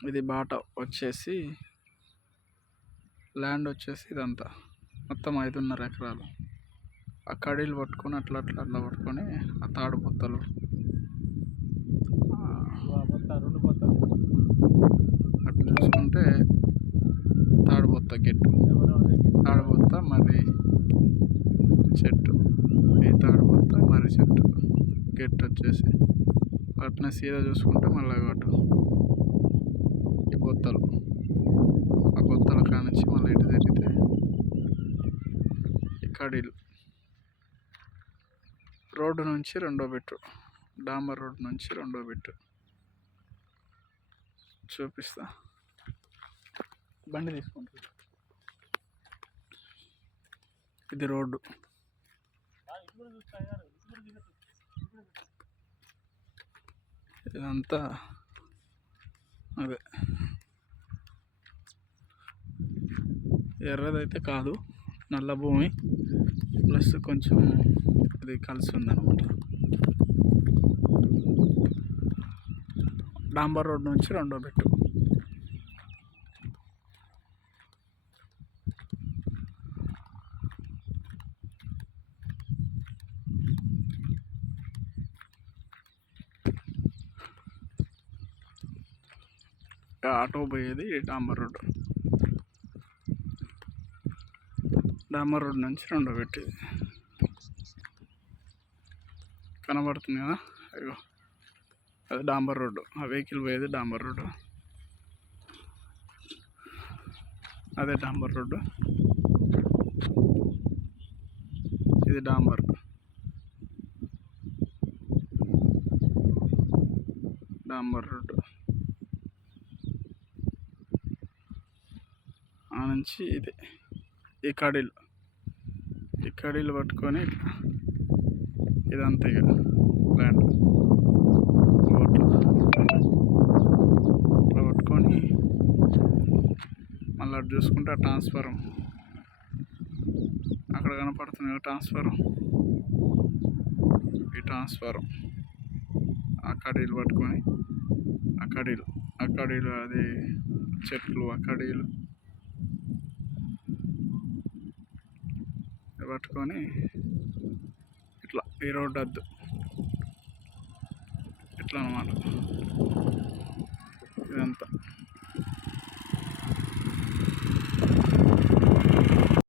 ఇది బాట వచ్చేసి ల్యాండ్ వచ్చేసి ఇదంతా మొత్తం 5.5 ఎకరాలు. ఆ కడీలు పట్టుకొని అట్లా పట్టుకొని ఆ తాడు బొత్తలు అట్లా చూసుకుంటే తాడు బొత్త గెట్టు, తాడు బొత్త మరి చెట్టు, ఈ తాడు బొత్త మరి చెట్టు గెట్టు వచ్చేసి అట్నే సీదా చూసుకుంటే మళ్ళీ అటు ఈ బొత్తలు, ఆ బొత్తల కానించి మళ్ళీ ఇటు తిరిగితే ఈ కడీలు. రోడ్డు నుంచి రెండో బిట్టు, డాంబర్ రోడ్డు నుంచి రెండో బిట్టు చూపిస్తా. బండి తీసుకుంటా. ఇది రోడ్డు, ఇదంతా అదే ఎర్రదైతే కాదు, నల్ల భూమి ప్లస్ కొంచెం ఇది కలిసి ఉందన్నమాట. డాంబర్ రోడ్ నుంచి రెండో బిట్టు. ఆటో పోయేది డాంబర్ రోడ్, డాంబర్ రోడ్ నుంచి రెండో బిట్టు. కనబడుతుంది కదా, అయ్యో అది డాంబర్ రోడ్డు, ఆ వెహికల్ పోయేది డాంబర్ రోడ్డు, అదే డాంబర్ రోడ్డు. ఇది డాంబర్, డాంబర్ రోడ్డు. ఆ నుంచి ఇది ఈ కడీలు పట్టుకొని ఇదంతా ఇక ల్యాండ్ ఇట్లా పట్టుకొని మళ్ళీ అటు చూసుకుంటే ఆ ట్రాన్స్ఫారం అక్కడ కనపడుతుంది కదా, ఈ ట్రాన్స్ఫారం ఆ కడీలు పట్టుకొని ఆ కడీలు అది చెట్లు, ఆ కడీలు పట్టుకొని ఇట్లా ఈ రోడ్డు వద్దు ఇట్లా అన్నమాట ఇదంతా.